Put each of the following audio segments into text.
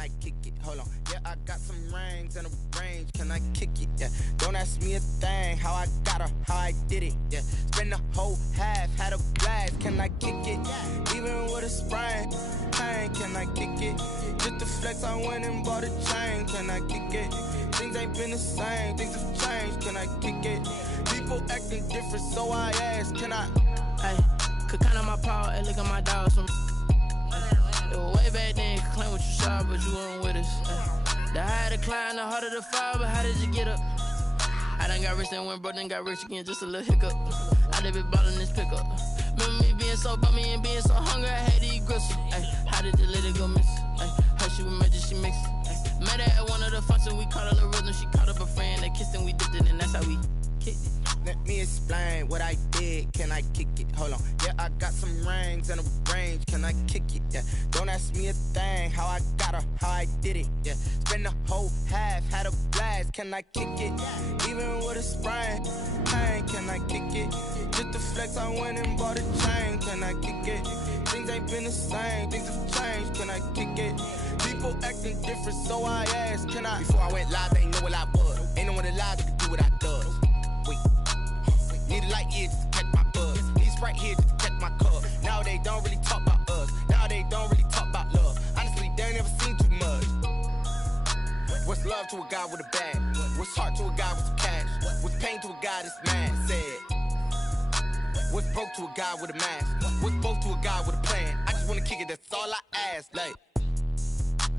I kick it? Hold on. Yeah, I got some rings and a range. Can I kick it? Yeah. Don't ask me a thing. How I got her, how I did it. Yeah. Spend the whole half, had a blast. Can I kick it? Even with a sprain. Pain, can I kick it? Just the flex, I went and bought a chain. Can I kick it? Things ain't been the same. Things have changed. Can I kick it? People acting different, so I ask. Can I? Hey, could count on my power. Hey, look at my dogs. It was way back then, could claim what you saw, but you weren't with us. The higher the climb, the harder the fall, but how did you get up? I done got rich and went broke, then got rich again, just a little hiccup. I done been ballin' this pickup. Remember me being so bummy and being so hungry, I had to eat gristle. Ay, how did you let it go miss? Ay, how she was magic, she mixed. Met her at one of the functions, we caught a little rhythm, she caught up a friend, they kissed and we dipped it, and that's how we kicked it. Let me explain what I did. Can I kick it? Hold on. Yeah, I got some rings and a range. Can I kick it? Yeah. Don't ask me a thing. How I got her, how I did it. Yeah. Spend the whole half, had a blast. Can I kick it? Even with a sprain. Pain, can I kick it? Just the flex, I went and bought a chain. Can I kick it? Things ain't been the same. Things have changed. Can I kick it? People acting different, so I asked. Can I? Before I went live, they ain't know what I was. Ain't no one alive that could do what I does. Need a light year just to catch my buzz. Need Sprite here just to catch my cup. Now they don't really talk about us. Now they don't really talk about love. Honestly, they ain't never seen too much. What's love to a guy with a bag? What's heart to a guy with some cash? What's pain to a guy that's mad? Said. What's broke to a guy with a mask? What's both to a guy with a plan? I just wanna kick it, that's all I ask. Like,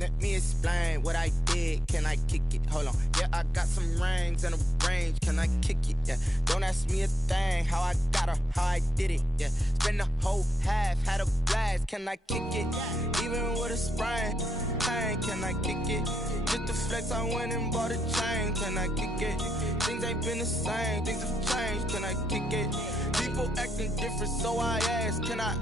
let me explain what I did. Can I kick it? Hold on. Yeah, I got some rings and a range. Can I kick it? Yeah. Don't ask me a thing. How I got her, how I did it. Yeah. Spend the whole half, had a blast. Can I kick it? Even with a sprain. Pain, can I kick it? Just the flex, I went and bought a chain. Can I kick it? Things ain't been the same. Things have changed. Can I kick it? People acting different, so I ask. Can I?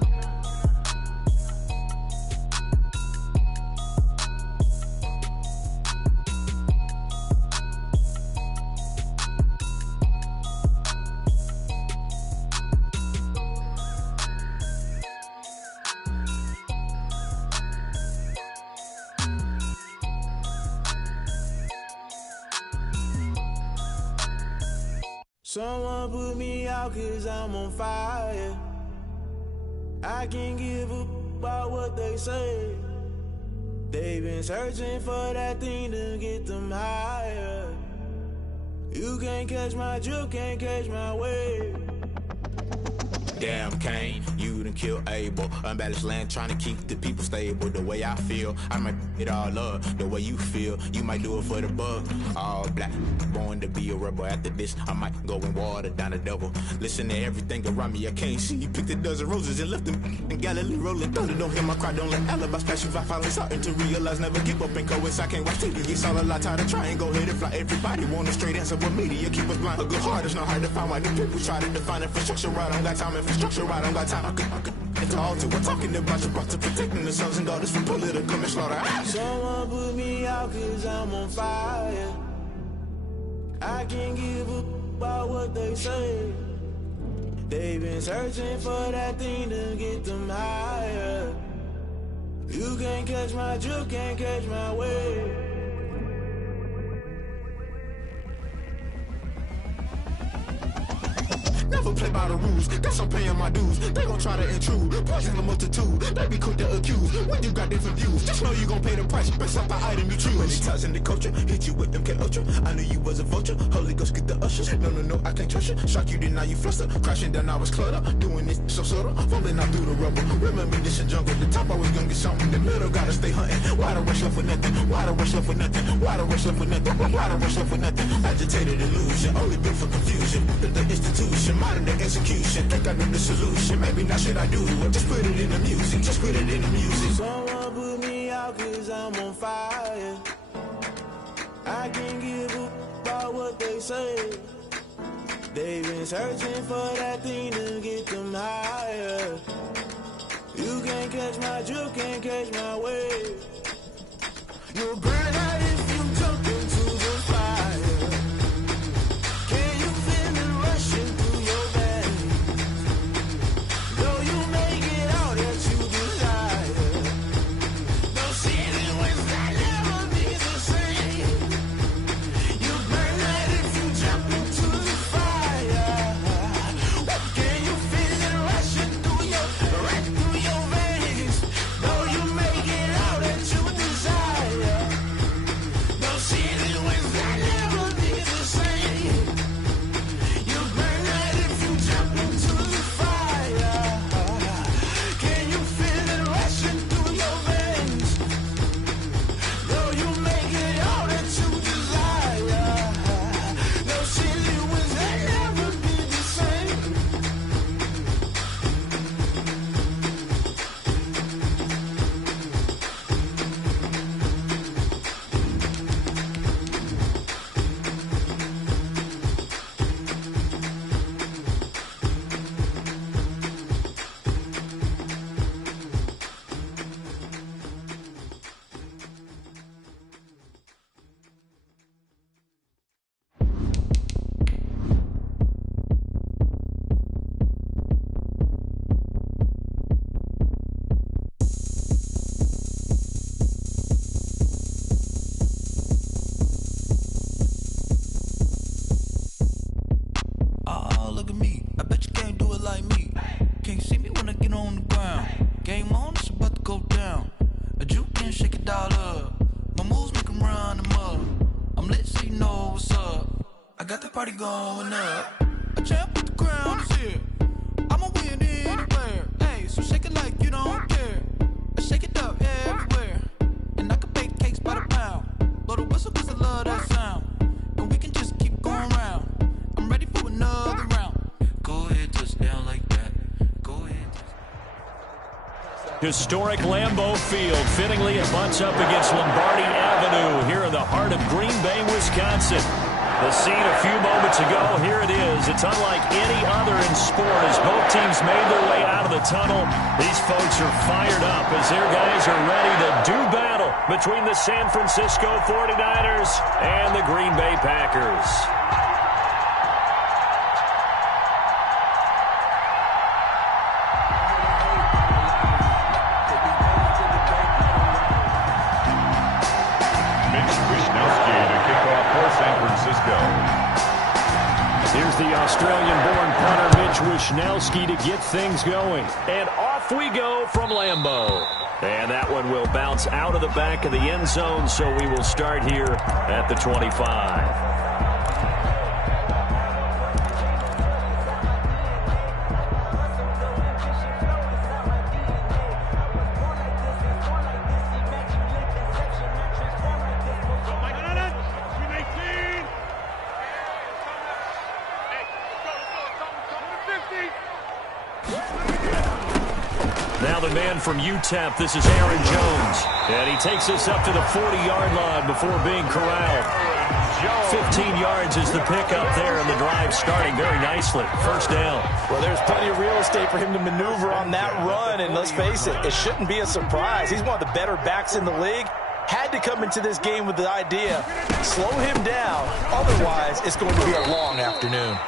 Someone put me out cause I'm on fire. I can't give up about what they say. They've been searching for that thing to get them higher. You can't catch my drift, can't catch my wave. Damn Kane, you done killed Abel. Unbalanced land trying to keep the people stable. The way I feel, I might it all up. The way you feel, you might do it for the bug. All black, born to be a rebel. After this, I might go and water down the double. Listen to everything around me, I can't see. Picked a dozen roses and left them in Galilee rolling thunder. Don't hear my cry, don't let alibis pass you. I finally starting to realize, never give up and coexist. I can't watch TV, it's all a lot. Tired of trying, go ahead and fly. Everybody want a straight answer, but media keep us blind. A good heart is not hard to find. Why the people try to define infrastructure right? I don't got time, infrastructure right, I don't got time. I could it's all to we're talking about your brother protecting the sons and daughters from political manslaughter. Someone put me out cause I'm on fire. I can't give up about what they say. They've been searching for that thing to get them higher. You can't catch my drift, can't catch my wave. Never play by the rules, guess I'm paying my dues. They gon' try to intrude, poison the multitude. They be quick to accuse, when you got different views. Just know you gon' pay the price, based off the item you choose. Many ties in the culture, hit you with them K-Ultra. I knew you was a vulture, Holy Ghost get the ushers. No, I can't trust you. Shock you, then now you fluster. Crashing down, I was cluttered. Doing this so subtle, falling out through the rubble. Remember this a jungle, the top always gonna get something. The middle gotta stay hunting. Why the rush left with nothing? Why the rush left with nothing? Why the rush left with nothing? Why the rush left with nothing? Agitated illusion, only built for confusion. The institution, modern day execution. Think I know the solution, maybe not should I do it. Just put it in the music, just put it in the music. Someone put me out cause I'm on fire. I can't give up about what they say. They've been searching for that thing to get them higher. You can't catch my drift, can't catch my wave. You'll burn out if you jump into the fire. Can you feel it rushing through your veins? Though you make it all that you desire. No ceiling without love. Game on, it's about to go down. A juke can shake it all up. My moves make 'em run them up. I'm lit so you know what's up. I got the party going up. A champ with the crown is here. I'ma win anywhere. Hey, so shake it like you don't care. I shake it up everywhere. And I can bake cakes by the pound. Blow the whistle 'cause I love that sound. And we can just keep going round. I'm ready for another round. Go ahead, touchdown like that. Go ahead. Historic Lambeau Field. Fittingly, it butts up against Lombardi Avenue here in the heart of Green Bay, Wisconsin. The scene a few moments ago, here it is. It's unlike any other in sport as both teams made their way out of the tunnel. These folks are fired up as their guys are ready to do battle between the San Francisco 49ers and the Green Bay Packers. Here's the Australian-born punter Mitch Wishnowsky to get things going. And off we go from Lambeau. And that one will bounce out of the back of the end zone, so we will start here at the 25. Now the man from UTEP, this is Aaron Jones. And he takes us up to the 40-yard line before being corralled. 15 yards is the pickup there, and the drive starting very nicely. First down. Well, there's plenty of real estate for him to maneuver on that run, and let's face it, it shouldn't be a surprise. He's one of the better backs in the league. Had to come into this game with the idea, slow him down, otherwise it's going to be a long afternoon.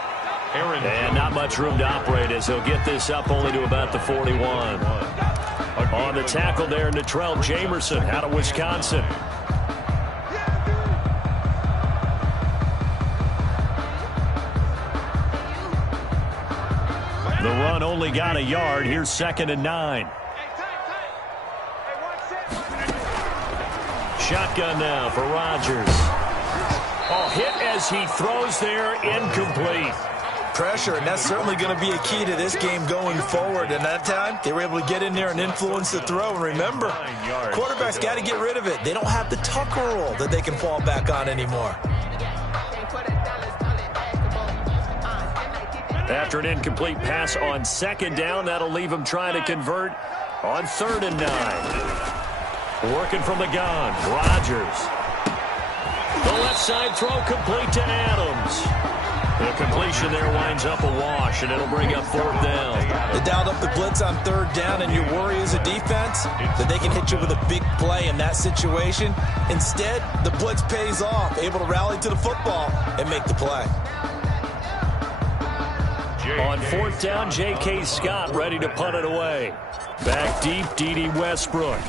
And not much room to operate as he'll get this up only to about the 41. On the tackle there, Natrell Jamerson out of Wisconsin. The run only got a yard. Here's 2nd and 9. Shotgun now for Rodgers. Oh, hit as he throws there, incomplete. Pressure, and that's certainly going to be a key to this game going forward. And that time, they were able to get in there and influence the throw. And remember, quarterbacks got to get rid of it. They don't have the Tucker rule that they can fall back on anymore. After an incomplete pass on 2nd down, that'll leave him trying to convert on 3rd and 9. Working from the gun, Rodgers. The left side throw complete to Adams. The completion there winds up a wash, and it'll bring up 4th down. They dialed up the blitz on 3rd down, and your worry as a defense that they can hit you with a big play in that situation. Instead, the blitz pays off, able to rally to the football and make the play. On 4th down, J.K. Scott ready to punt it away. Back deep, D.D. Westbrook.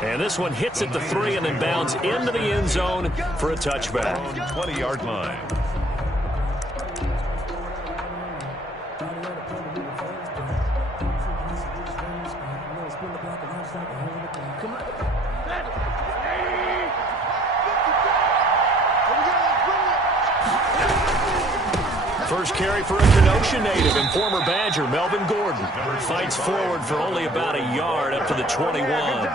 And this one hits at the 3 and then bounds into the end zone for a touchback. 20-yard line. First carry for a Kenosha native and former Badger, Melvin Gordon. Fights forward for only about a yard up to the 21.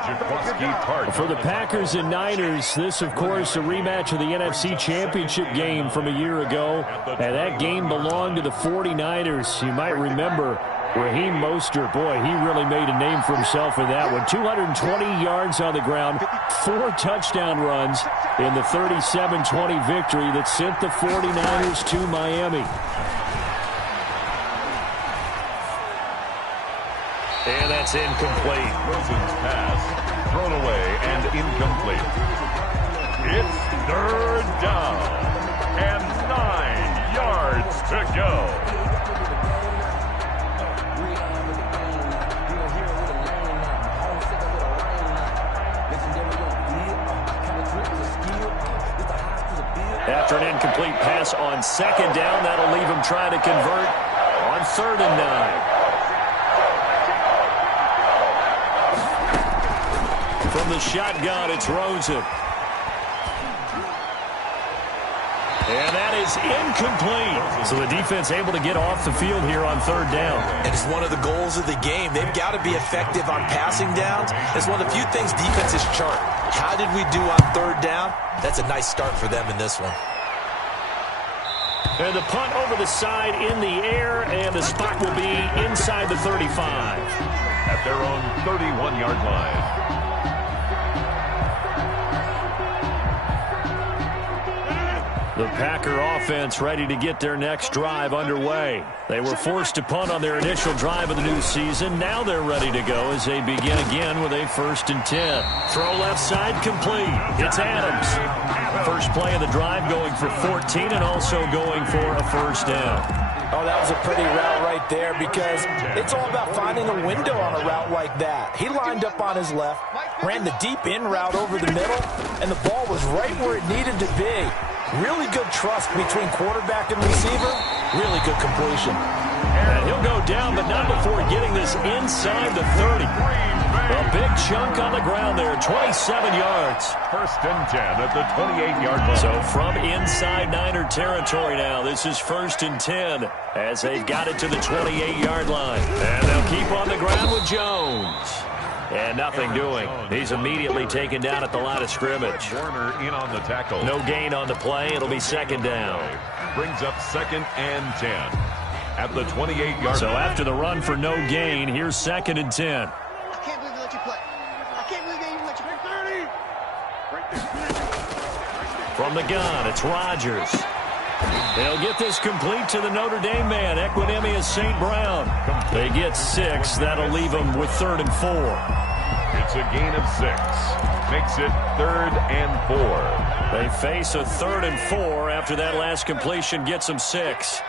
For the Packers and Niners, this, of course, a rematch of the NFC Championship game from a year ago. And that game belonged to the 49ers. You might remember Raheem Mostert. Boy, he really made a name for himself in that one. 220 yards on the ground, 4 touchdown runs in the 37-20 victory that sent the 49ers to Miami. And that's incomplete. Rosen's pass thrown away and incomplete. It's 3rd down and 9 yards to go. After an incomplete pass on second down, that'll leave him trying to convert on 3rd and 9. From the shotgun, it's Rosen. And that is incomplete. So the defense able to get off the field here on 3rd down. And it's one of the goals of the game. They've got to be effective on passing downs. It's one of the few things defenses chart. How did we do on 3rd down? That's a nice start for them in this one. And the punt over the side in the air, and the spot will be inside the 35. At their own 31-yard line. The Packer offense ready to get their next drive underway. They were forced to punt on their initial drive of the new season. Now they're ready to go as they begin again with a 1st and 10. Throw left side complete. It's Adams. First play of the drive going for 14 and also going for a 1st down. Oh, that was a pretty route right there because it's all about finding a window on a route like that. He lined up on his left, ran the deep in route over the middle, and the ball was right where it needed to be. Really good trust between quarterback and receiver. Really good completion. And he'll go down, but not before getting this inside the 30. A big chunk on the ground there, 27 yards. 1st and 10 at the 28-yard line. So from inside Niner territory now, this is 1st and 10 as they've got it to the 28-yard line. And they'll keep on the ground with Jones. And nothing doing. He's immediately taken down at the line of scrimmage. Warner in on the tackle. No gain on the play. It'll be 2nd down. Brings up 2nd and 10 at the 28-yard line. So after the run for no gain, here's 2nd and 10. I can't believe they let you play. I can't believe they even let you play. 30. Right there. From the gun, it's Rodgers. They'll get this complete to the Notre Dame man, Equanimeous St. Brown. They get 6. That'll leave them with 3rd and 4. It's a gain of 6. Makes it 3rd and 4. They face a 3rd and 4 after that last completion gets them 6.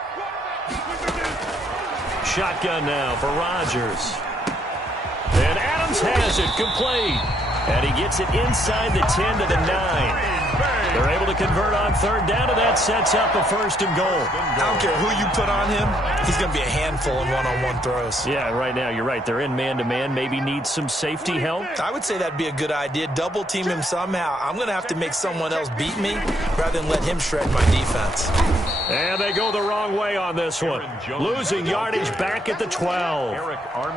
Shotgun now for Rodgers. And Adams has it complete. And he gets it inside the 10 to the 9. They're able to convert on 3rd down, and that sets up a 1st and goal. I don't care who you put on him. He's going to be a handful in one-on-one throws. Yeah, right now, you're right. They're in man-to-man. Maybe need some safety help. I would say that'd be a good idea. Double-team him somehow. I'm going to have to make someone else beat me rather than let him shred my defense. And they go the wrong way on this one. Losing yardage back at the 12.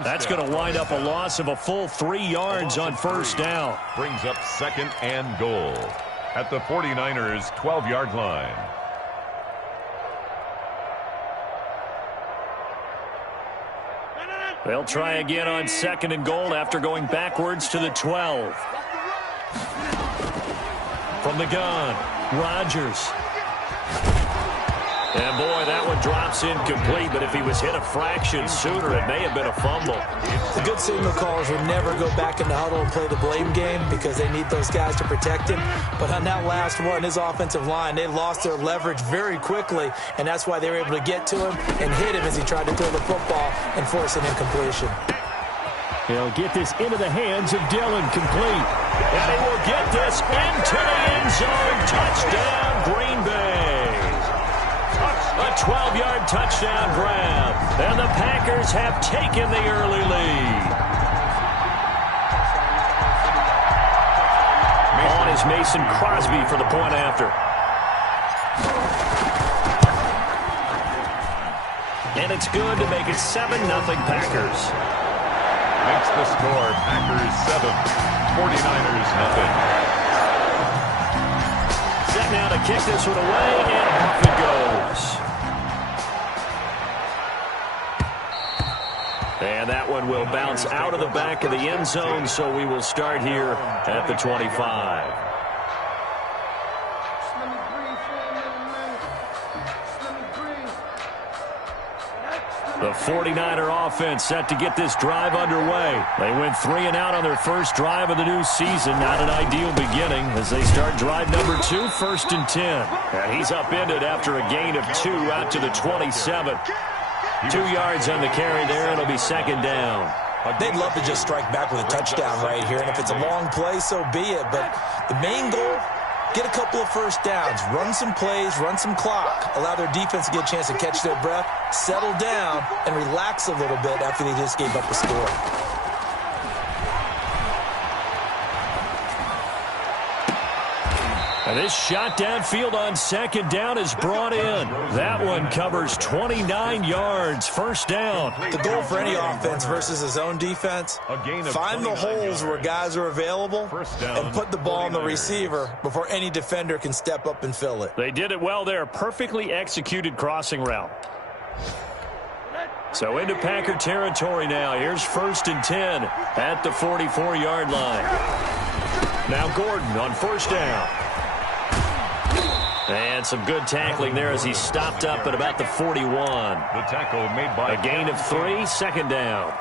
That's going to wind up a loss of a full 3 yards on 1st down. Brings up 2nd and goal at the 49ers' 12-yard line. They'll try again on 2nd and goal after going backwards to the 12. From the gun, Rodgers. And boy, that one drops incomplete, but if he was hit a fraction sooner, it may have been a fumble. The good signal callers would never go back in the huddle and play the blame game because they need those guys to protect him. But on that last one, his offensive line, they lost their leverage very quickly, and that's why they were able to get to him and hit him as he tried to throw the football and force an incompletion. He'll get this into the hands of Dillon, complete. And he will get this into the end zone. Touchdown, Green Bay. A 12-yard touchdown grab. And the Packers have taken the early lead. On is Mason Crosby for the point after. And it's good to make it 7-0 Packers. Makes the score Packers 7, 49ers nothing. Set now to kick this one away, and off it goes. And that one will bounce out of the back of the end zone, so we will start here at the 25. The 49er offense set to get this drive underway. They went 3 and out on their first drive of the new season. Not an ideal beginning as they start drive number 2, 1st and 10. And he's upended after a gain of 2 out to the 27. 2 yards on the carry there. It'll be 2nd down. They'd love to just strike back with a touchdown right here. And if it's a long play, so be it. But the main goal, get a couple of first downs, run some plays, run some clock, allow their defense to get a chance to catch their breath, settle down, and relax a little bit after they just gave up a score. And this shot downfield on second down is brought in. That one covers 29 yards. First down. The goal for any offense versus his own defense, find the holes where guys are available and put the ball on the receiver before any defender can step up and fill it. They did it well there. Perfectly executed crossing route. So into Packer territory now. Here's 1st and 10 at the 44-yard line. Now Gordon on first down. And some good tackling there as he stopped up at about the 41. The tackle made by a gain of 3, second down.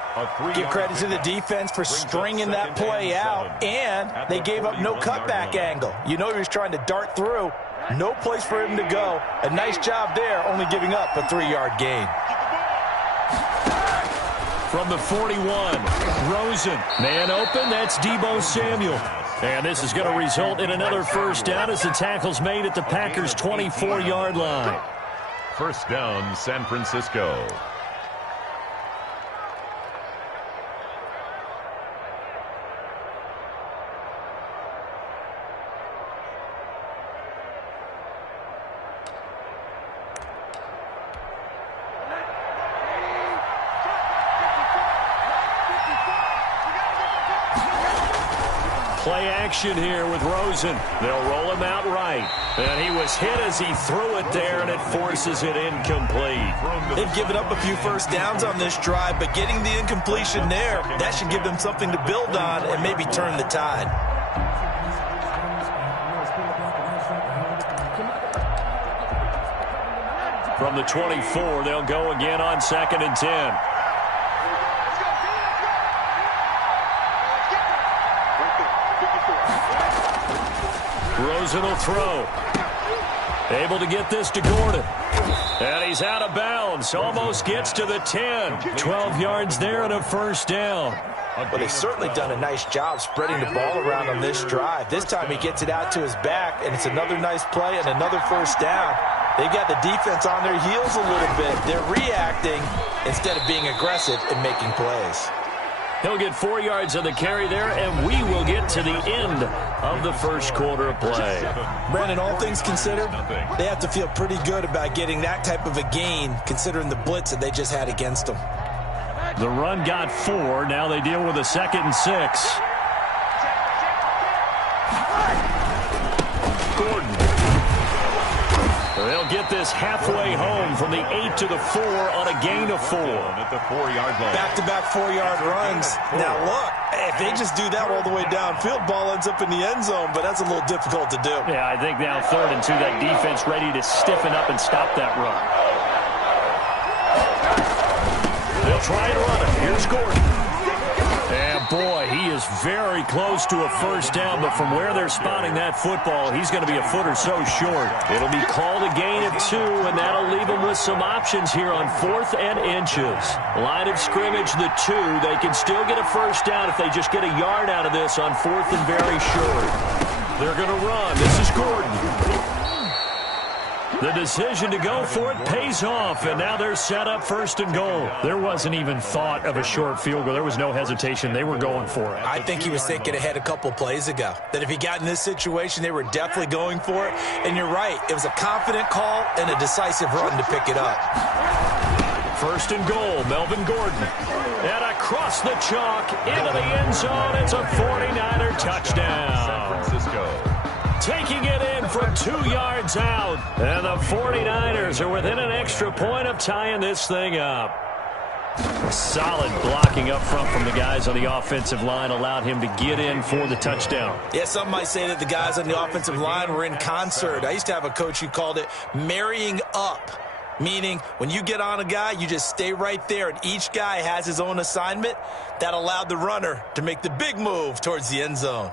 Give credit to the defense for stringing that play out, and they gave up no cutback angle. You know he was trying to dart through. No place for him to go. A nice job there, only giving up a 3-yard gain. From the 41, Rosen. Man open, that's Deebo Samuel. And this is going to result in another first down as the tackle's made at the Packers' 24-yard line. First down, San Francisco. Play action here with Rosen. They'll roll him out right. And he was hit as he threw it there, and it forces it incomplete. They've given up a few first downs on this drive, but getting the incompletion there, that should give them something to build on and maybe turn the tide. From the 24, they'll go again on 2nd and 10. Rosen will throw. Able to get this to Gordon. And he's out of bounds. Almost gets to the 10. 12 yards there and a first down. Well, they've certainly done a nice job spreading the ball around on this drive. This time he gets it out to his back, and it's another nice play and another first down. They've got the defense on their heels a little bit. They're reacting instead of being aggressive and making plays. He'll get 4 yards on the carry there, and we will get to the end of the first quarter of play. Brandon, all things considered, they have to feel pretty good about getting that type of a gain, considering the blitz that they just had against them. The run got 4. Now they deal with a 2nd and 6. Gordon. They'll get this halfway home from the 8 to the 4 on a gain of 4. At the 4-yard line. Back-to-back 4-yard runs. Now look, if they just do that all the way downfield, ball ends up in the end zone, but that's a little difficult to do. Yeah, I think now 3rd and 2, that defense ready to stiffen up and stop that run. They'll try and run it. Here's Gordon. And boy, he is very close to a first down, but from where they're spotting that football, he's going to be a foot or so short. It'll be called a gain of 2, and that'll leave them with some options here on 4th and inches. Line of scrimmage, the 2. They can still get a first down if they just get a yard out of this on 4th and very short. They're going to run. This is Gordon. The decision to go for it pays off, and now they're set up 1st and goal. There wasn't even thought of a short field goal. There was no hesitation. They were going for it. I think he was thinking ahead a couple plays ago, that if he got in this situation, they were definitely going for it. And you're right, it was a confident call and a decisive run to pick it up. 1st and goal, Melvin Gordon. And across the chalk into the end zone. It's a 49er touchdown. San Francisco. Taking it in from 2 yards out. And the 49ers are within an extra point of tying this thing up. Solid blocking up front from the guys on the offensive line allowed him to get in for the touchdown. Yeah, some might say that the guys on the offensive line were in concert. I used to have a coach who called it marrying up, meaning when you get on a guy, you just stay right there, and each guy has his own assignment. That allowed the runner to make the big move towards the end zone.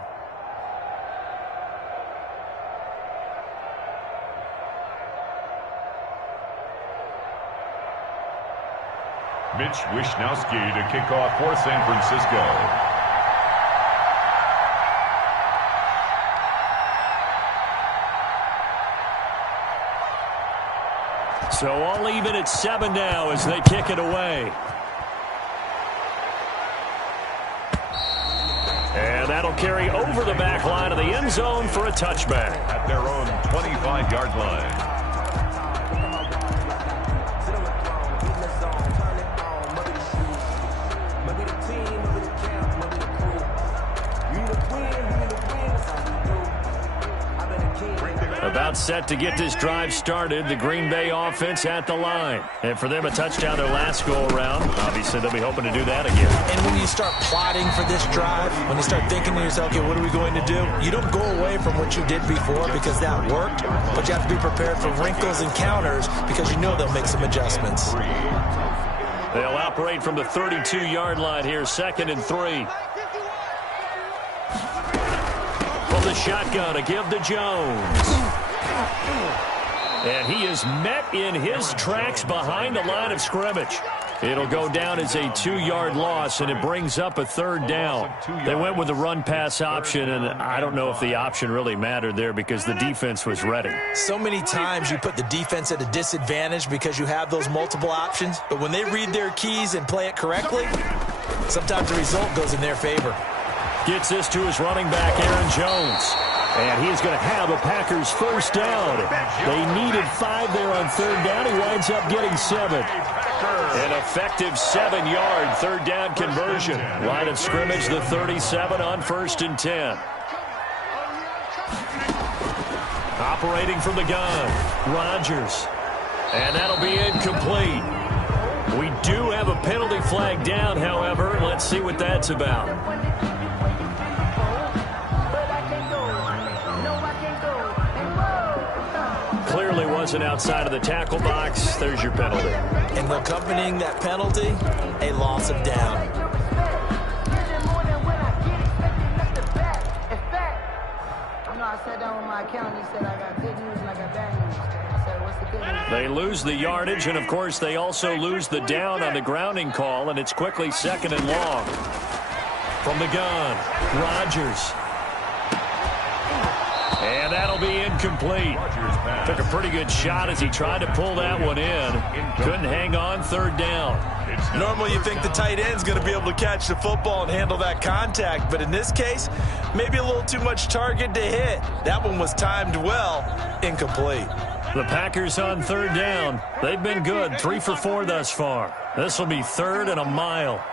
Mitch Wishnowsky to kick off for San Francisco. So all even at 7 now as they kick it away. And that'll carry over the back line of the end zone for a touchback. At their own 25-yard line. About set to get this drive started. The Green Bay offense at the line. And for them, a touchdown their last go-around. Obviously, they'll be hoping to do that again. And when you start plotting for this drive, when you start thinking to yourself, okay, what are we going to do? You don't go away from what you did before because that worked, but you have to be prepared for wrinkles and counters because you know they'll make some adjustments. They'll operate from the 32-yard line here, 2nd and 3. From the shotgun, a give to Jones. And he is met in his tracks behind the line of scrimmage. It'll go down as a 2-yard loss, and it brings up a 3rd down. They went with the run-pass option, and I don't know if the option really mattered there because the defense was ready. So many times you put the defense at a disadvantage because you have those multiple options, but when they read their keys and play it correctly, sometimes the result goes in their favor. Gets this to his running back, Aaron Jones. And he's going to have a Packers 1st down. They needed 5 there on 3rd down. He winds up getting 7. An effective 7-yard 3rd down conversion. Line of scrimmage, the 37 on 1st and 10. Operating from the gun, Rodgers. And that'll be incomplete. We do have a penalty flag down, however. Let's see what that's about. Clearly wasn't outside of the tackle box. There's your penalty. And accompanying that penalty, a loss of down. They lose the yardage, and of course they also lose the down on the grounding call, and it's quickly 2nd and long. From the gun, Rodgers. And that'll be incomplete. Took a pretty good shot as he tried to pull that one in. Couldn't hang on, 3rd down. Normally you think the tight end's going to be able to catch the football and handle that contact, but in this case, maybe a little too much target to hit. That one was timed well, incomplete. The Packers on 3rd down. They've been good, 3 for 4 thus far. This will be 3rd and a mile.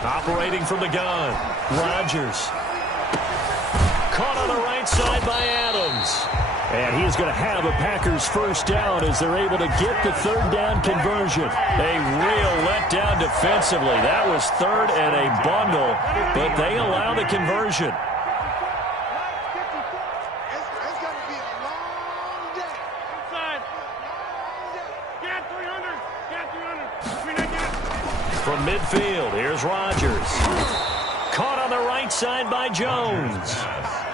Operating from the gun, Rodgers. Caught on the right side by Adams. And he's going to have a Packers 1st down as they're able to get the 3rd down conversion. A real letdown defensively. That was 3rd and a bundle, but they allow the conversion. It's going to be a long day. Inside. Get 300. Get 300. From midfield, here's Rodgers. Caught on the right side by Jones.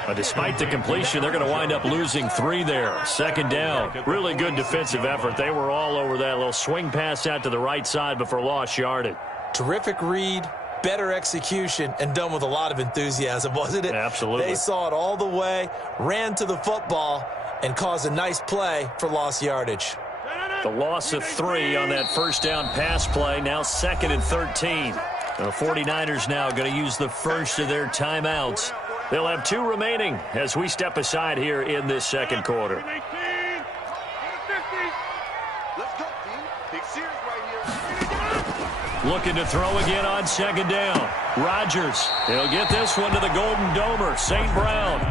But despite the completion, they're going to wind up losing 3 there. 2nd down. Really good defensive effort. They were all over that little swing pass out to the right side, but for lost yardage. Terrific read, better execution, and done with a lot of enthusiasm, wasn't it? Absolutely. They saw it all the way, ran to the football, and caused a nice play for lost yardage. The loss of 3 on that 1st down pass play. Now 2nd and 13. The 49ers now going to use the first of their timeouts. They'll have 2 remaining as we step aside here in this 2nd quarter. Let's go, team. Big series right here. Looking to throw again on 2nd down. Rodgers. He'll get this one to the Golden Domer, St. Brown.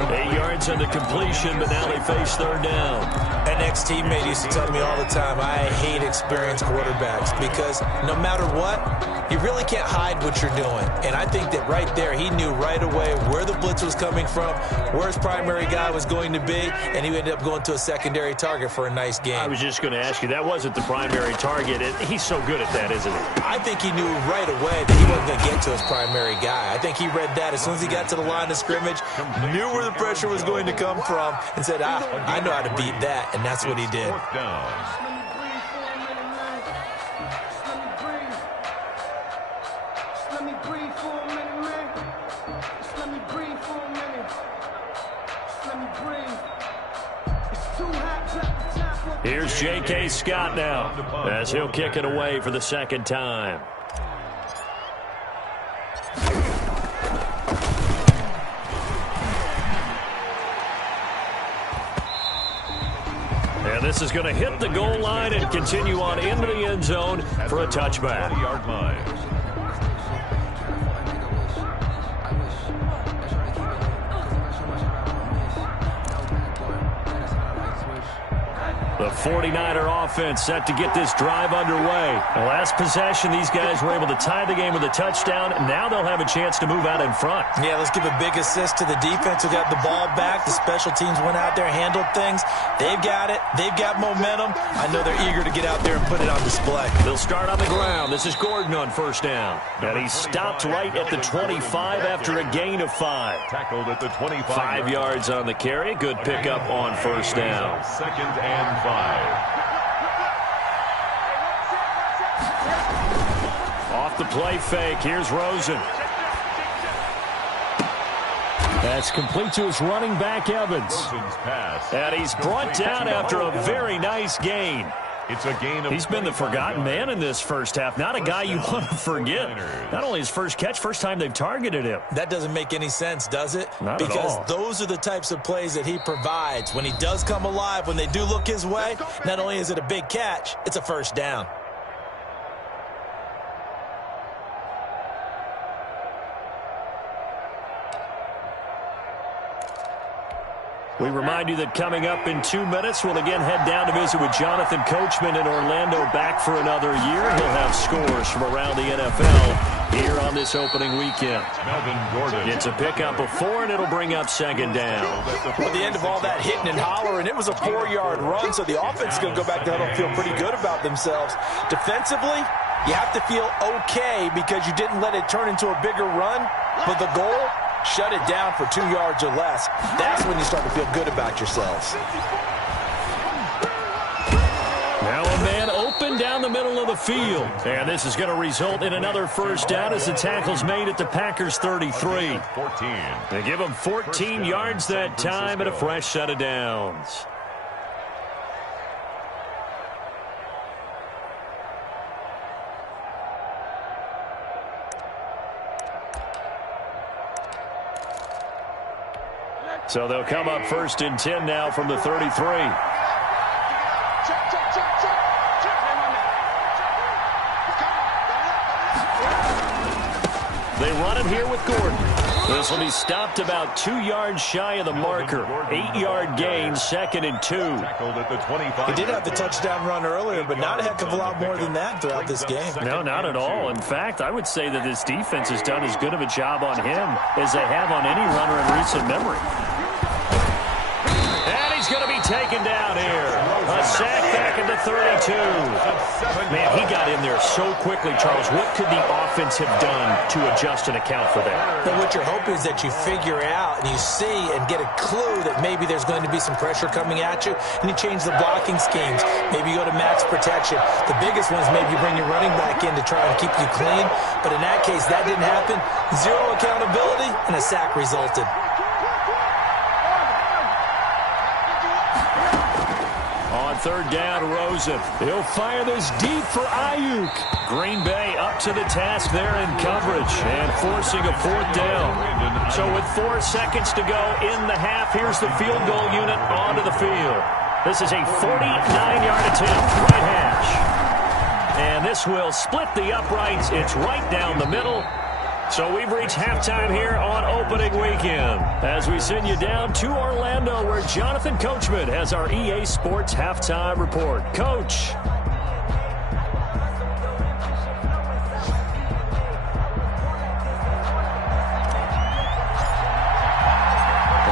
8 yards on the completion, but now they face 3rd down. An ex-teammate used to tell me all the time, I hate experienced quarterbacks because no matter what, you really can't hide what you're doing. And I think that right there, he knew right away where the blitz was coming from, where his primary guy was going to be, and he ended up going to a secondary target for a nice game. I was just going to ask you, that wasn't the primary target. He's so good at that, isn't he? I think he knew right away that he wasn't going to get to his primary guy. I think he read that as soon as he got to the line of scrimmage, knew where the pressure was going to come from, and said, I know how to beat that, and that's what he did. 4th down. Let me breathe for a minute, man. Just let me breathe Here's J.K. Scott now as he'll kick it away for the second time. And this is going to hit the goal line and continue on into the end zone for a touchback. 20-yard line. The 49er offense set to get this drive underway. The last possession, these guys were able to tie the game with a touchdown. Now they'll have a chance to move out in front. Yeah, let's give a big assist to the defense who got the ball back. The special teams went out there, handled things. They've got it. They've got momentum. I know they're eager to get out there and put it on display. They'll start on the ground. This is Gordon on first down. And he stopped right at the 25 after a gain of 5. Tackled at the 25. 5 yards on the carry. Good pickup on first down. Second and 5. Off the play fake. Here's Rosen. That's complete to his running back, Evans. And he's brought down after a very nice gain. It's a gain of He's been the forgotten man in this first half. Not a guy you want to forget. Not only his first catch, first time they've targeted him. That doesn't make any sense, does it? Not at all. Because those are the types of plays that he provides. When he does come alive, when they do look his way, not only is it a big catch, it's a first down. We remind you that coming up in 2 minutes, we'll again head down to visit with Jonathan Coachman in Orlando, back for another year. He'll have scores from around the NFL here on this opening weekend. Melvin Gordon. It's a pickup of 4, and it'll bring up second down. At the end of all that hitting and hollering, it was a 4-yard run, so the offense is going to go back to huddle and feel pretty good about themselves. Defensively, you have to feel okay because you didn't let it turn into a bigger run, but the goal, shut it down for 2 yards or less. That's when you start to feel good about yourselves. Now a man open down the middle of the field. And this is going to result in another first down as the tackle's made at the Packers 33. 14. They give him 14 yards that time and a fresh set of downs. So they'll come up first and 10 now from the 33. They run it here with Gordon. This will be stopped about 2 yards shy of the marker. 8-yard gain, 2nd and 2. He did have the touchdown run earlier, but not a heck of a lot more than that throughout this game. No, not at all. In fact, I would say that this defense has done as good of a job on him as they have on any runner in recent memory. And he's going to be taken down here. A sack back at the 32. Man, he got in there so quickly, Charles. What could the offense have done to adjust and account for that? But what you're hoping is that you figure out and you see and get a clue that maybe there's going to be some pressure coming at you, and you change the blocking schemes. Maybe you go to max protection. The biggest one is maybe you bring your running back in to try and keep you clean. But in that case, that didn't happen. Zero accountability, and a sack resulted. Third down, Rosen. He'll fire this deep for Ayuk. Green Bay up to the task there in coverage and forcing a 4th down. So with 4 seconds to go in the half, here's the field goal unit onto the field. This is a 49-yard attempt, right hash. And this will split the uprights. It's right down the middle. So we've reached halftime here on opening weekend as we send you down to Orlando where Jonathan Coachman has our EA Sports halftime report. Coach.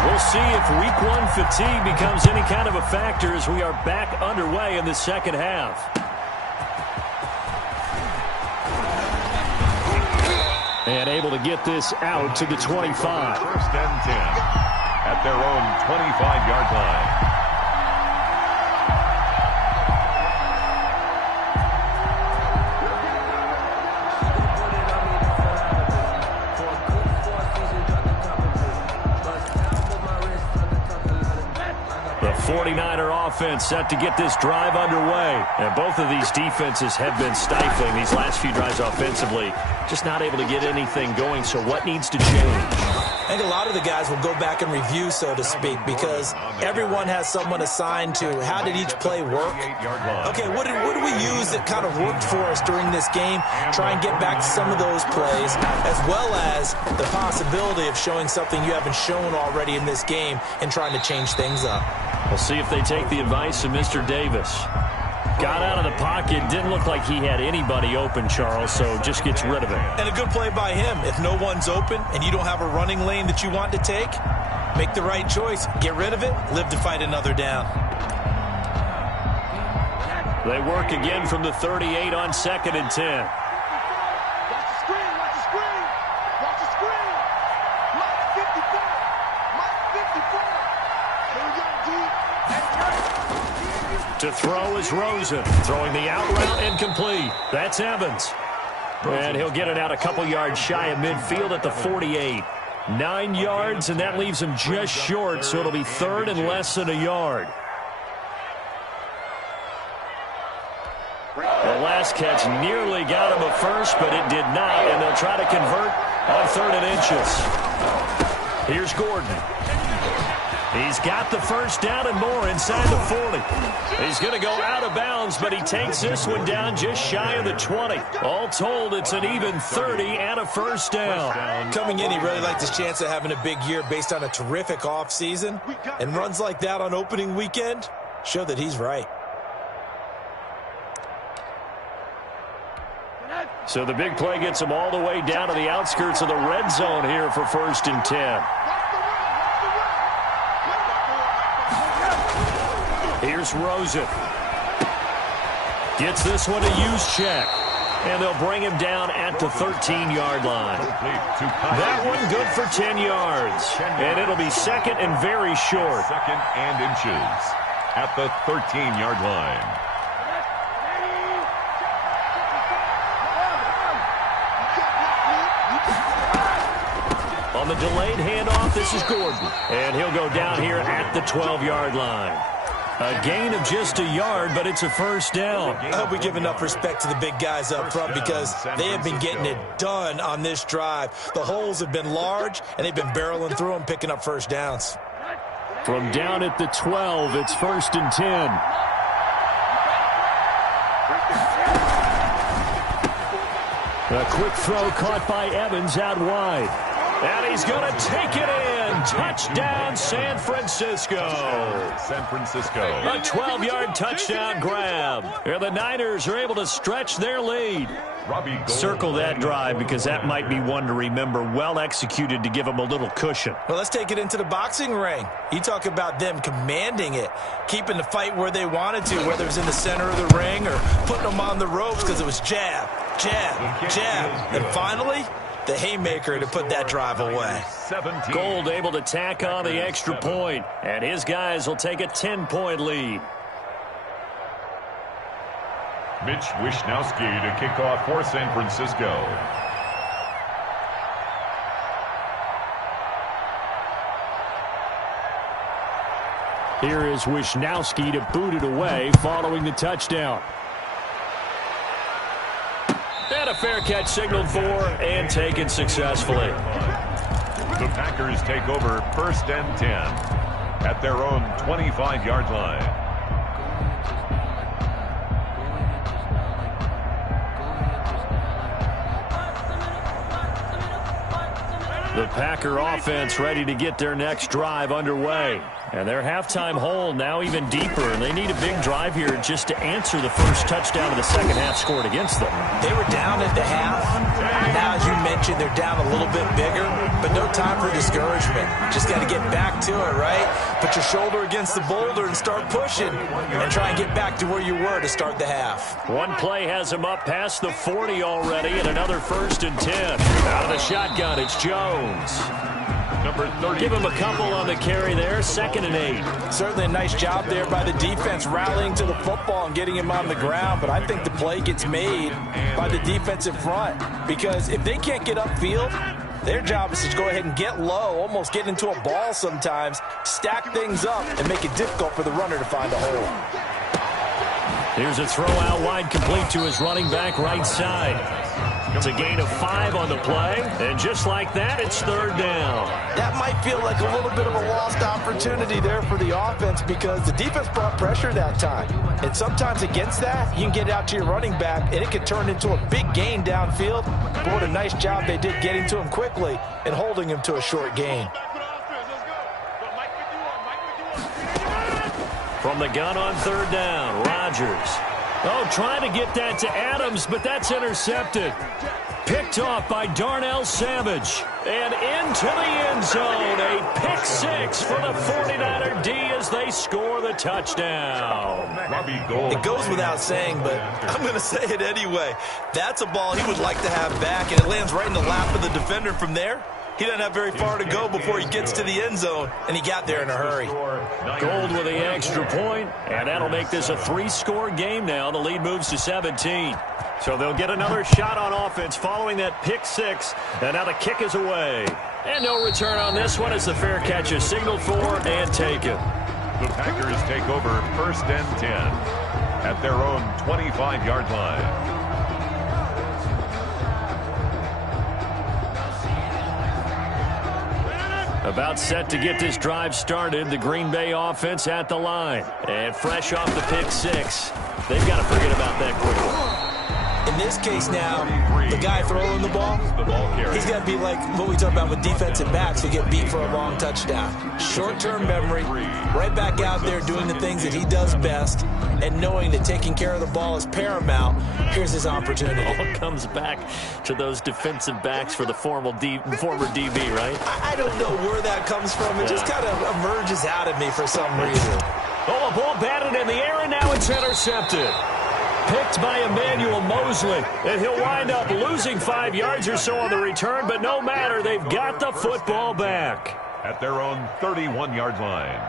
We'll see if week 1 fatigue becomes any kind of a factor as we are back underway in the second half. And able to get this out to the 25. First and 10 at their own 25-yard line. 49er offense set to get this drive underway. And both of these defenses have been stifling these last few drives offensively. Just not able to get anything going, so what needs to change? I think a lot of the guys will go back and review, so to speak, because everyone has someone assigned to how did each play work. Okay, what did we use that kind of worked for us during this game? Try and get back to some of those plays, as well as the possibility of showing something you haven't shown already in this game and trying to change things up. We'll see if they take the advice of Mr. Davis. Got out of the pocket, didn't look like he had anybody open, Charles, so just gets rid of it. And a good play by him. If no one's open and you don't have a running lane that you want to take, make the right choice. Get rid of it, live to fight another down. They work again from the 38 on 2nd and 10. Watch the screen, watch the screen. Watch the screen. Mike 54. Mike 54. Here we go, D. To throw is Rosen, throwing the out route incomplete. That's Evans. And he'll get it out a couple yards shy of midfield at the 48. 9 yards, and that leaves him just short, so it'll be 3rd and less than a yard. The last catch nearly got him a first, but it did not, and they'll try to convert on 3rd and inches. Here's Gordon. He's got the first down and more inside the 40. He's going to go out of bounds, but he takes this one down just shy of the 20. All told, it's an even 30 and a first down. Coming in, he really liked his chance of having a big year based on a terrific offseason. And runs like that on opening weekend show that he's right. So the big play gets him all the way down to the outskirts of the red zone here for 1st and 10. Here's Rosen. Gets this one to Juszczyk. And they'll bring him down at the 13-yard line. That one good for 10 yards. And it'll be 2nd and very short. 2nd and inches at the 13-yard line. On the delayed handoff, this is Gordon. And he'll go down here at the 12-yard line. A gain of just a yard, but it's a first down. I hope we give enough respect to the big guys up front because they have been getting it done on this drive. The holes have been large, and they've been barreling through them, picking up first downs. From down at the 12, it's 1st and 10. A quick throw caught by Evans out wide. And he's going to take it in. Touchdown, San Francisco. San Francisco. A 12-yard touchdown grab. Here the Niners are able to stretch their lead. Circle that drive because that might be one to remember. Well executed to give them a little cushion. Well, let's take it into the boxing ring. You talk about them commanding it, keeping the fight where they wanted to, whether it was in the center of the ring or putting them on the ropes because it was jab, jab, jab. And finally, the haymaker to put that drive away. Gold able to tack on the extra point, and his guys will take a 10-point lead. Mitch Wishnowsky to kick off for San Francisco. Here is Wishnowsky to boot it away following the touchdown. And a fair catch signaled for and taken successfully. The Packers take over 1st and 10 at their own 25-yard line. The Packer offense ready to get their next drive underway. And their halftime hole now even deeper. And they need a big drive here just to answer the first touchdown of the second half scored against them. They were down at the half. Now, as you mentioned, they're down a little bit bigger, but no time for discouragement. Just got to get back to it, right? Put your shoulder against the boulder and start pushing and try and get back to where you were to start the half. One play has him up past the 40 already and another 1st and 10. Out of the shotgun, it's Jones. Number 30. Give him a couple on the carry there, 2nd and 8. Certainly a nice job there by the defense rallying to the football and getting him on the ground, but I think the play gets made by the defensive front because if they can't get upfield, Their job is to go ahead and get low, almost get into a ball sometimes, stack things up, and make it difficult for the runner to find a hole. Here's a throw out wide, complete to his running back right side. It's a gain of 5 on the play, and just like that, it's third down. That might feel like a little bit of a lost opportunity there for the offense because the defense brought pressure that time. And sometimes against that, you can get out to your running back, and it can turn into a big gain downfield. But what a nice job they did getting to him quickly and holding him to a short gain. From the gun on third down, Rodgers. Oh, trying to get that to Adams, but that's intercepted. Picked off by Darnell Savage. And into the end zone. A pick 6 for the 49er D as they score the touchdown. It goes without saying, but I'm going to say it anyway. That's a ball he would like to have back, and it lands right in the lap of the defender from there. He doesn't have very far to go before he gets to the end zone, and he got there in a hurry. Gold with the extra point, and that'll make this a 3-score game now. The lead moves to 17. So they'll get another shot on offense following that pick 6, and now the kick is away. And no return on this one as the fair catch is signaled for and taken. The Packers take over first and 10 at their own 25-yard line. About set to get this drive started, the Green Bay offense at the line. And fresh off the pick 6, they've got to forget about that quickly. In this case now, the guy throwing the ball, he's got to be like what we talk about with defensive backs who get beat for a long touchdown. Short-term memory, right back out there doing the things that he does best, and knowing that taking care of the ball is paramount. Here's his opportunity. All comes back to those defensive backs for the former DB, right? I don't know where that comes from. It just kind of emerges out of me for some reason. Oh, a ball batted in the air, and now it's intercepted. Picked by Emmanuel Mosley, and he'll wind up losing 5 yards or so on the return, but no matter, they've got the football back. At their own 31-yard line.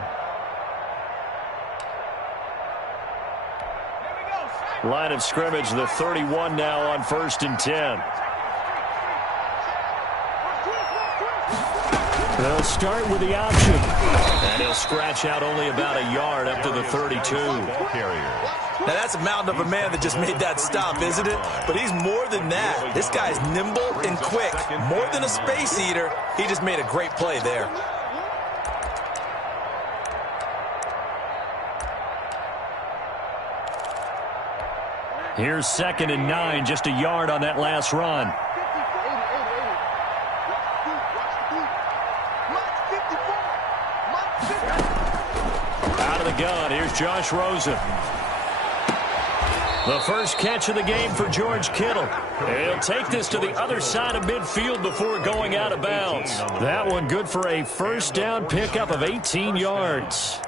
Line of scrimmage, the 31 now on first and 10. They'll start with the option. And he'll scratch out only about a yard up to the 32. Now, that's a mountain of a man that just made that stop, isn't it? But he's more than that. This guy's nimble and quick. More than a space eater, he just made a great play there. Here's 2nd and 9, just a yard on that last run. Out of the gun, here's Josh Rosen. The first catch of the game for George Kittle. He'll take this to the other side of midfield before going out of bounds. That one good for a first down pickup of 18 yards.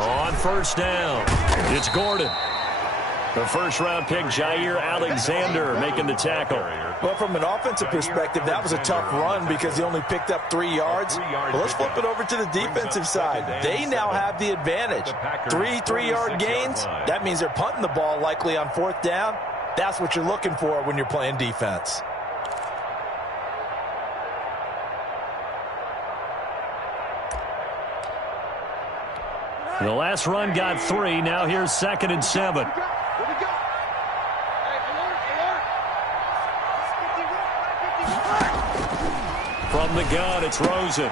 On first down, it's Gordon. The first-round pick, Jair Alexander, making the tackle. Well, from an offensive perspective, that was a tough run because he only picked up 3 yards. Well, let's flip it over to the defensive side. They now have the advantage. 3 3-yard gains, that means they're punting the ball likely on 4th down. That's what you're looking for when you're playing defense. The last run got 3. Now here's 2nd and 7. From the gun, it's Rosen.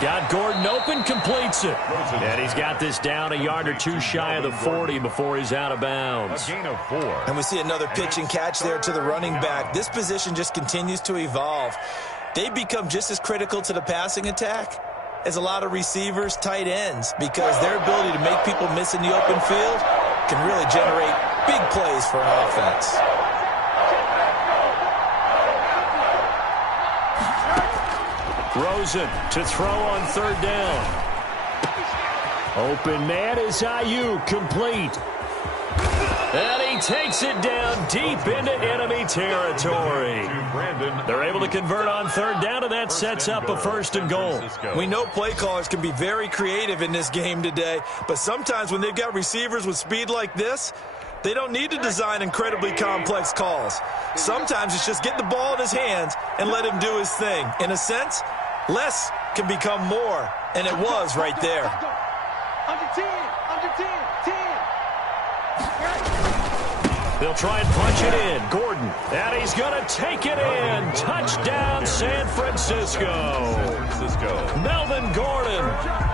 Got Gordon open, completes it. And he's got this down a yard or 2 shy of the 40 before he's out of bounds. A gain of 4. And we see another pitch and catch there to the running back. This position just continues to evolve. They become just as critical to the passing attack as a lot of receivers, tight ends, because their ability to make people miss in the open field can really generate big plays for an offense. Rosen to throw on 3rd down. Open man is Ayuk, complete. And he takes it down deep into enemy territory. They're able to convert on third down, and that sets up a 1st and goal. We know play callers can be very creative in this game today, but sometimes when they've got receivers with speed like this, they don't need to design incredibly complex calls. Sometimes it's just get the ball in his hands and let him do his thing. In a sense, less can become more, and it was right there. Under 10, under 10, 10. They'll try and punch it in. Gordon. And he's going to take it in. Touchdown, San Francisco. Melvin Gordon.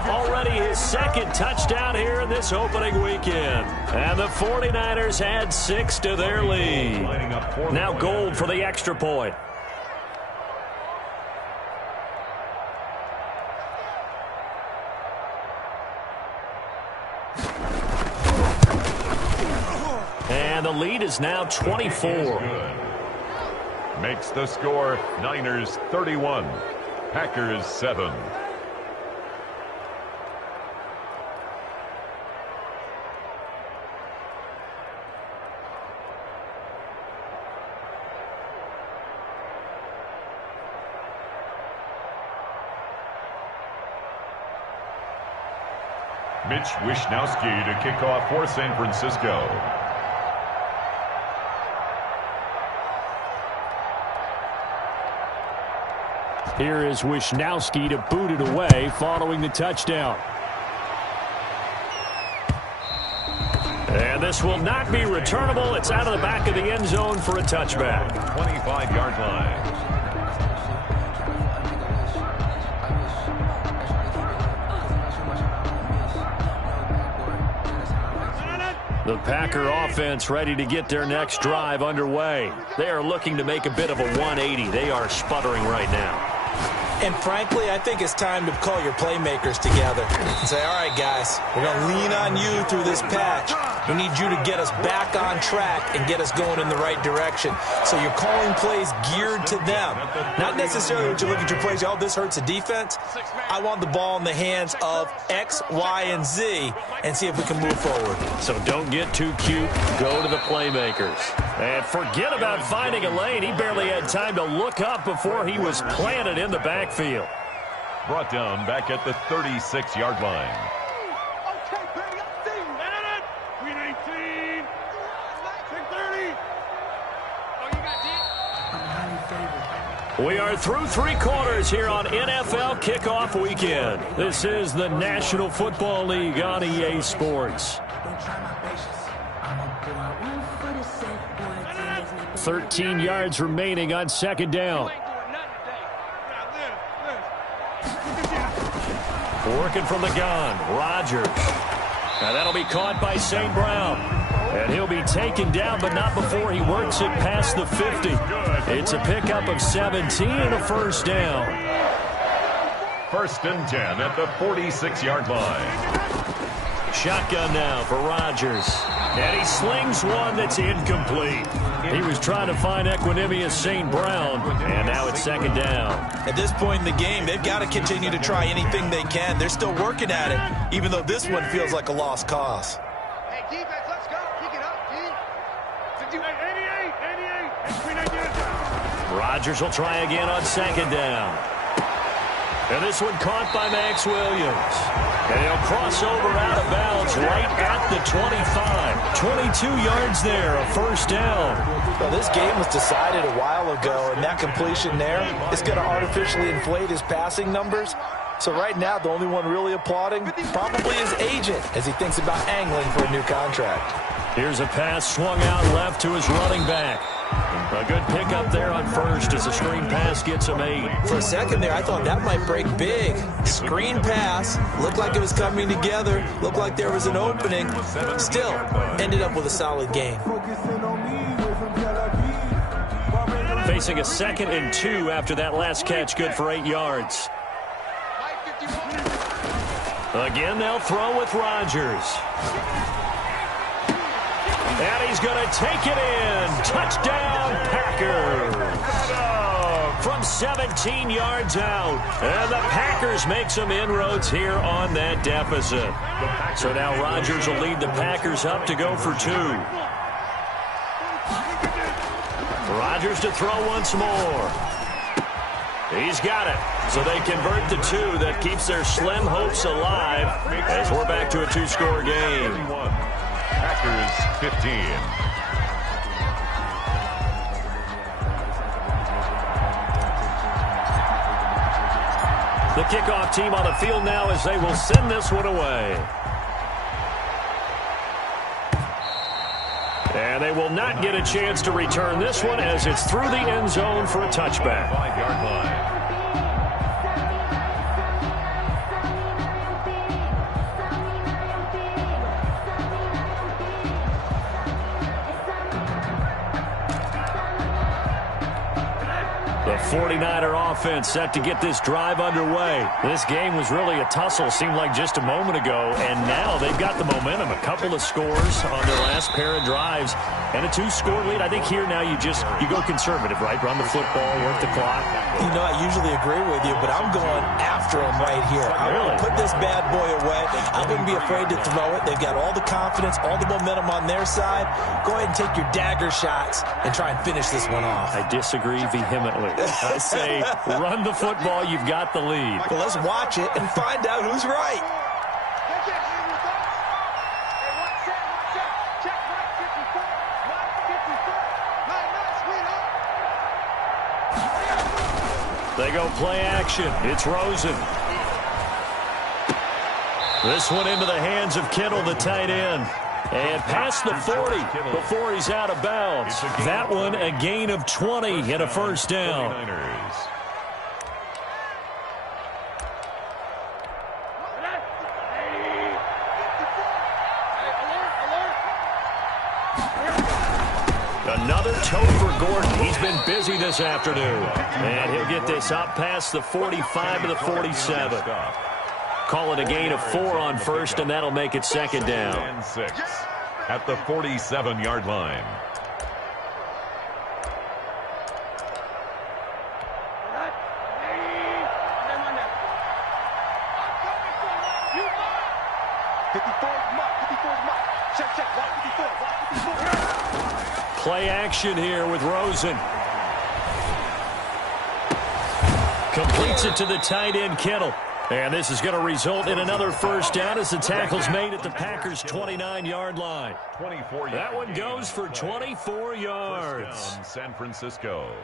Already his 2nd touchdown here in this opening weekend. And the 49ers add 6 to their lead. Now Gold for the extra point. And the lead is now 24. Makes the score Niners 31, Packers 7. Mitch Wishnowsky to kick off for San Francisco. Here is Wishnowsky to boot it away following the touchdown. And this will not be returnable. It's out of the back of the end zone for a touchback. 25-yard line. The Packer offense ready to get their next drive underway. They are looking to make a bit of a 180. They are sputtering right now. And frankly, I think it's time to call your playmakers together and say, all right, guys, we're going to lean on you through this patch. We need you to get us back on track and get us going in the right direction. So you're calling plays geared to them. Not necessarily when you look at your plays, oh, this hurts the defense. I want the ball in the hands of X, Y, and Z and see if we can move forward. So don't get too cute. Go to the playmakers. And forget about finding a lane. He barely had time to look up before he was planted in the backfield. Brought down back at the 36-yard line. We are through 3 quarters here on NFL Kickoff Weekend. This is the National Football League on EA Sports. 13 yards remaining on 2nd down. Working from the gun, Rodgers. And that'll be caught by St. Brown. And he'll be taken down, but not before he works it past the 50. It's a pickup of 17 and a 1st down. 1st and 10 at the 46-yard line. Shotgun now for Rodgers. And he slings one that's incomplete. He was trying to find Equanimeous St. Brown, and now it's 2nd down. At this point in the game, they've got to continue to try anything they can. They're still working at it, even though this one feels like a lost cause. Hey, defense, let's go. Kick it up, D. 88. Rodgers will try again on 2nd down. And this one caught by Max Williams. And he'll cross over out of bounds right at the 25. 22 yards there, a 1st down. Well, this game was decided a while ago, and that completion there is going to artificially inflate his passing numbers. So right now, the only one really applauding probably his agent as he thinks about angling for a new contract. Here's a pass swung out left to his running back. A good pickup there on 1st as the screen pass gets him 8. For a second there, I thought that might break big. Screen pass, looked like it was coming together, looked like there was an opening. Still, ended up with a solid game. Facing a 2nd and 2 after that last catch, good for 8 yards. Again, they'll throw with Rodgers. And he's going to take it in. Touchdown, Packers. From 17 yards out. And the Packers make some inroads here on that deficit. So now Rodgers will lead the Packers up to go for 2. Rodgers to throw once more. He's got it. So they convert the 2. That keeps their slim hopes alive as we're back to a 2-score game. Packers 15. The kickoff team on the field now as they will send this one away. And they will not get a chance to return this one as it's through the end zone for a touchback. 5-yard line. The 49er offense set to get this drive underway. This game was really a tussle, seemed like just a moment ago, and now they've got the momentum. A couple of scores on their last pair of drives and a 2-score lead. I think here now you go conservative, right? Run the football, work the clock. You know, I usually agree with you, but I'm going after him right here. I want to put this bad boy away. I wouldn't be afraid to throw it. They've got all the confidence, all the momentum on their side. Go ahead and take your dagger shots and try and finish this one off. I disagree vehemently. I say run the football. You've got the lead. Well, let's watch it and find out who's right. They go play action. It's Rosen. This one into the hands of Kittle, the tight end. And past the 40 before he's out of bounds. That one a gain of 20 and a first down. Another toe for Gordon. He's been busy this afternoon. And he'll get this up past the 45 to the 47. Call it a gain of 4 on first, and that'll make it second down. And 6 at the 47-yard line. Play action here with Rosen. Completes it to the tight end, Kittle. And this is going to result in another first down as the tackle's made at the Packers' 29-yard line. That one goes for 24 yards. First down, San Francisco.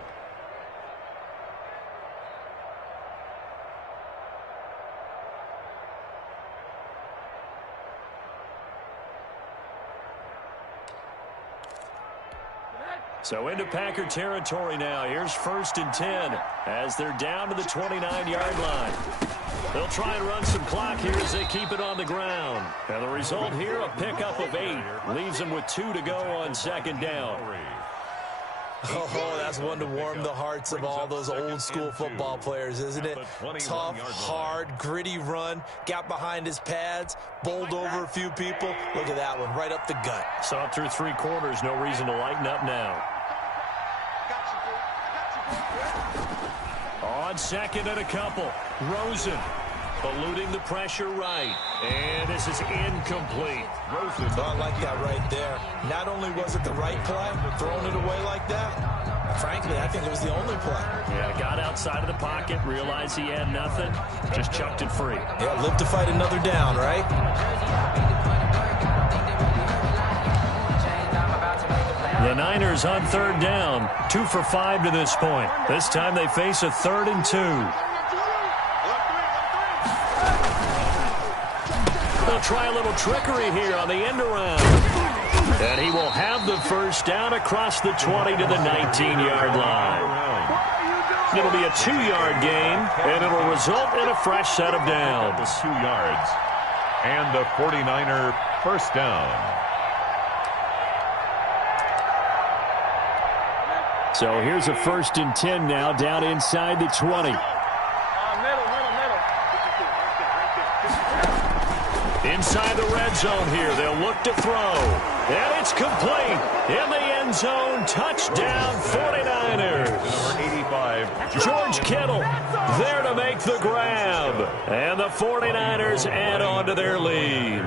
So into Packer territory now. Here's 1st and 10 as they're down to the 29-yard line. They'll try and run some clock here as they keep it on the ground. And the result here, a pickup of 8. Leaves them with 2 to go on second down. Oh, that's one to warm the hearts of all those old-school football players, isn't it? Tough, hard, gritty run. Got behind his pads, bowled over a few people. Look at that one, right up the gut. Saw it through 3 quarters. No reason to lighten up now. On second and a couple. Rosen eluding the pressure right. And this is incomplete. Rosen. I like that right there. Not only was it the right play, throwing it away like that, frankly, I think it was the only play. Yeah, got outside of the pocket, realized he had nothing, just chucked it free. Yeah, live to fight another down, right? The Niners on 3rd down, 2 for 5 to this point. This time they face a 3rd and 2. They'll try a little trickery here on the end around. And he will have the first down across the 20 to the 19-yard line. It'll be a 2-yard gain, and it'll result in a fresh set of downs. 2 yards. And the 49er first down. So here's a 1st and 10 now, down inside the 20. Inside the red zone here, they'll look to throw. And it's complete. In the end zone, touchdown 49ers. Number 85. George Kittle there to make the grab. And the 49ers add on to their lead.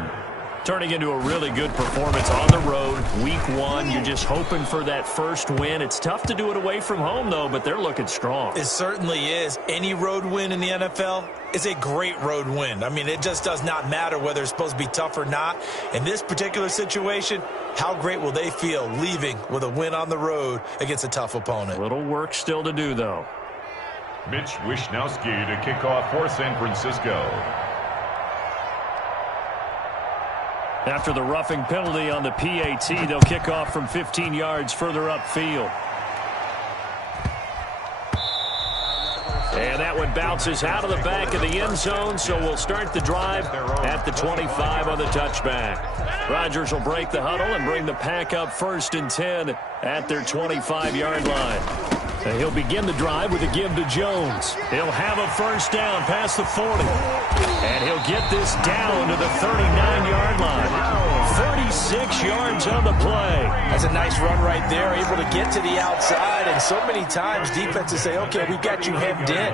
Turning into a really good performance on the road, week one. You're just hoping for that first win. It's tough to do it away from home, though, but they're looking strong. It certainly is. Any road win in the NFL is a great road win. I mean, it just does not matter whether it's supposed to be tough or not. In this particular situation, how great will they feel leaving with a win on the road against a tough opponent? Little work still to do, though. Mitch Wishnowsky to kick off for San Francisco. After the roughing penalty on the PAT, they'll kick off from 15 yards further upfield. And that one bounces out of the back of the end zone, so we'll start the drive at the 25 on the touchback. Rodgers will break the huddle and bring the Pack up 1st and 10 at their 25-yard line. And he'll begin the drive with a give to Jones. He'll have a first down past the 40. And he'll get this down to the 39-yard line. 36 yards on the play. That's a nice run right there, able to get to the outside. And so many times defenses say, okay, we've got you hemmed in.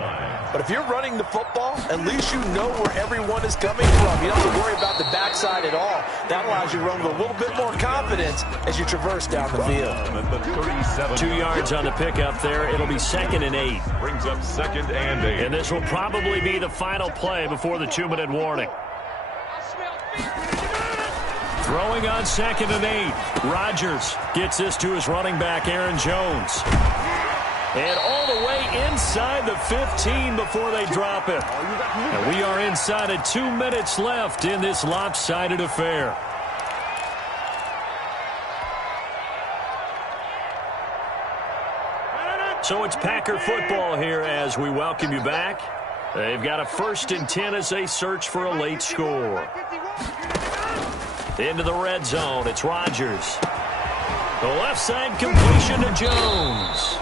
But if you're running the football, at least you know where everyone is coming from. You don't have to worry about the backside at all. That allows you to run with a little bit more confidence as you traverse down the field. 2 yards on the pickup there. It'll be 2nd and 8. Brings up 2nd and 8. And this will probably be the final play before the 2-minute warning. Throwing on 2nd and 8. Rodgers gets this to his running back, Aaron Jones. And all the way inside the 15 before they drop it. And we are inside of 2 minutes left in this lopsided affair. So it's Packer football here as we welcome you back. They've got a 1st and 10 as they search for a late score. Into the red zone, it's Rodgers. The left side completion to Jones.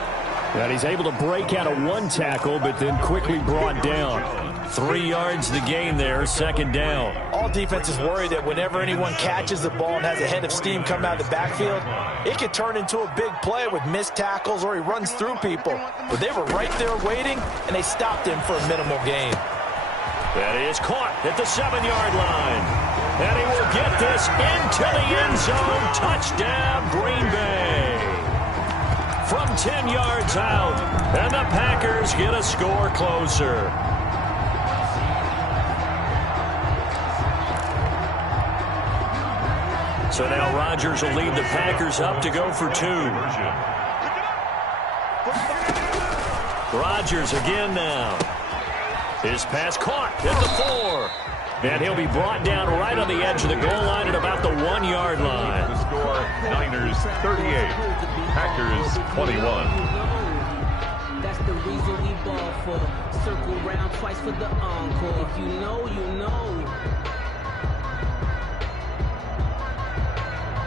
And he's able to break out of one tackle, but then quickly brought down. 3 yards the gain there, 2nd down. All defenses worry that whenever anyone catches the ball and has a head of steam come out of the backfield, it could turn into a big play with missed tackles or he runs through people. But they were right there waiting, and they stopped him for a minimal gain. That is caught at the 7-yard line. And he will get this into the end zone. Touchdown, Green Bay. From 10 yards out, and the Packers get a score closer. So now Rodgers will lead the Packers up to go for 2. Rodgers again now. His pass caught at the 4. And he'll be brought down right on the edge of the goal line at about the 1-yard line. The score, Niners 38, Packers 21. That's the reason we ball for. Circle round twice for the encore. If you know, you know.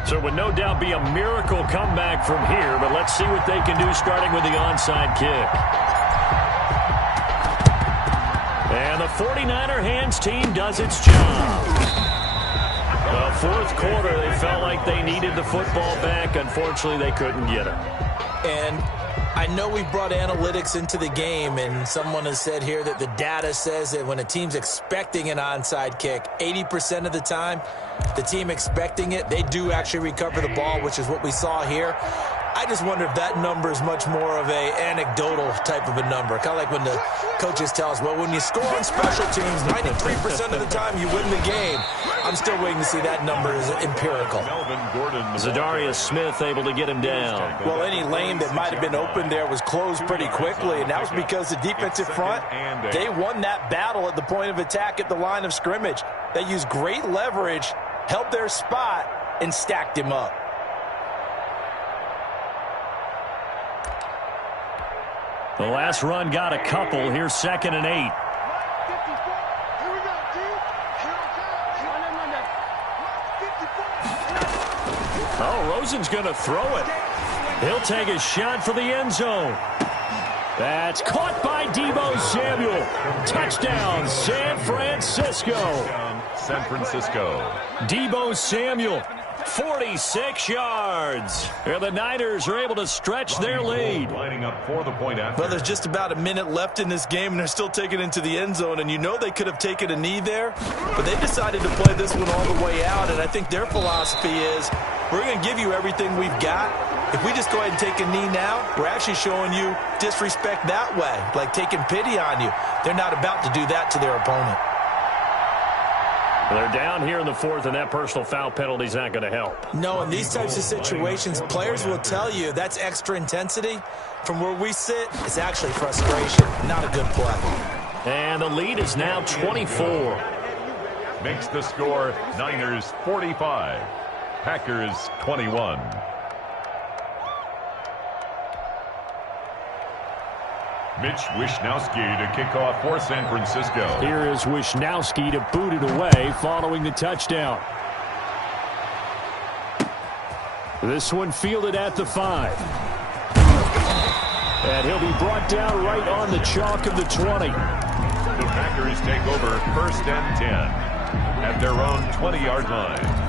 So it would no doubt be a miracle comeback from here, but let's see what they can do starting with the onside kick. And the 49er hands team does its job. The 4th quarter, they felt like they needed the football back. Unfortunately, they couldn't get it. And I know we brought analytics into the game, and someone has said here that the data says that when a team's expecting an onside kick, 80% of the time, the team expecting it, they do actually recover the ball, which is what we saw here. I just wonder if that number is much more of a anecdotal type of a number. Kind of like when the coaches tell us, well, when you score on special teams, 93% of the time you win the game. I'm still waiting to see that number is empirical. Zadarius Smith able to get him down. Well, any lane that might have been open there was closed pretty quickly, and that was because the defensive front, they won that battle at the point of attack at the line of scrimmage. They used great leverage, held their spot, and stacked him up. The last run got a couple. Here's 2nd and 8. Oh, Rosen's going to throw it. He'll take a shot for the end zone. That's caught by Deebo Samuel. Touchdown, San Francisco. San Francisco. Deebo Samuel 46 yards. And the Niners are able to stretch their lead. Lining up for the point after. Well, there's just about a minute left in this game, and they're still taking it into the end zone. And you know they could have taken a knee there, but they decided to play this one all the way out. And I think their philosophy is, we're going to give you everything we've got. If we just go ahead and take a knee now, we're actually showing you disrespect that way, like taking pity on you. They're not about to do that to their opponent. They're down here in the fourth, and that personal foul penalty is not going to help. No, in these types of situations, players will tell you that's extra intensity. From where we sit, it's actually frustration, not a good play. And the lead is now 24. Makes the score Niners 45, Packers 21. Mitch Wishnowsky to kick off for San Francisco. Here is Wishnowsky to boot it away following the touchdown. This one fielded at the 5. And he'll be brought down right on the chalk of the 20. The Packers take over 1st and 10 at their own 20-yard line.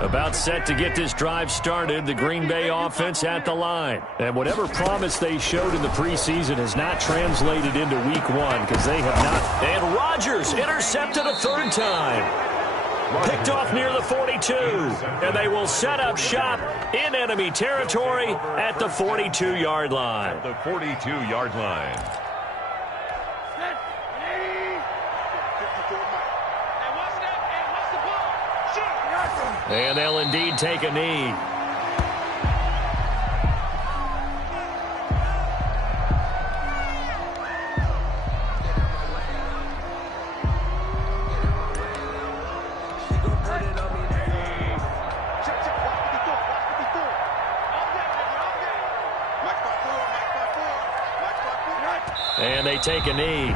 About set to get this drive started, the Green Bay offense at the line. And whatever promise they showed in the preseason has not translated into week 1 because they have not. And Rodgers intercepted a 3rd time. Picked off near the 42. And they will set up shop in enemy territory at the 42-yard line. The 42-yard line. And they'll indeed take a knee. And they take a knee.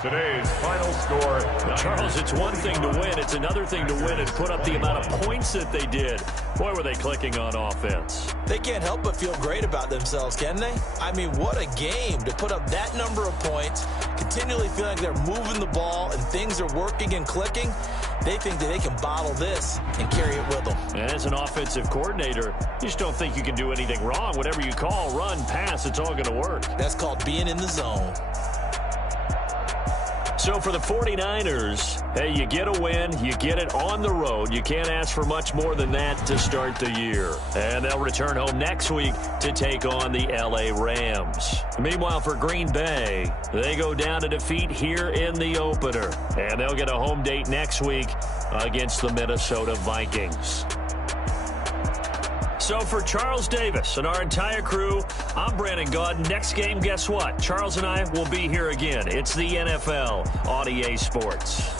Today's final score. Charles, it's one thing to win. It's another thing to win and put up the amount of points that they did. Boy, were they clicking on offense. They can't help but feel great about themselves, can they? I mean, what a game to put up that number of points, continually feel like they're moving the ball and things are working and clicking. They think that they can bottle this and carry it with them. And as an offensive coordinator, you just don't think you can do anything wrong. Whatever you call, run, pass, it's all going to work. That's called being in the zone. So for the 49ers, hey, you get a win, you get it on the road. You can't ask for much more than that to start the year. And they'll return home next week to take on the LA Rams. Meanwhile, for Green Bay, they go down to defeat here in the opener. And they'll get a home date next week against the Minnesota Vikings. So for Charles Davis and our entire crew, I'm Brandon Gaudin. Next game, guess what? Charles and I will be here again. It's the NFL on EA Sports.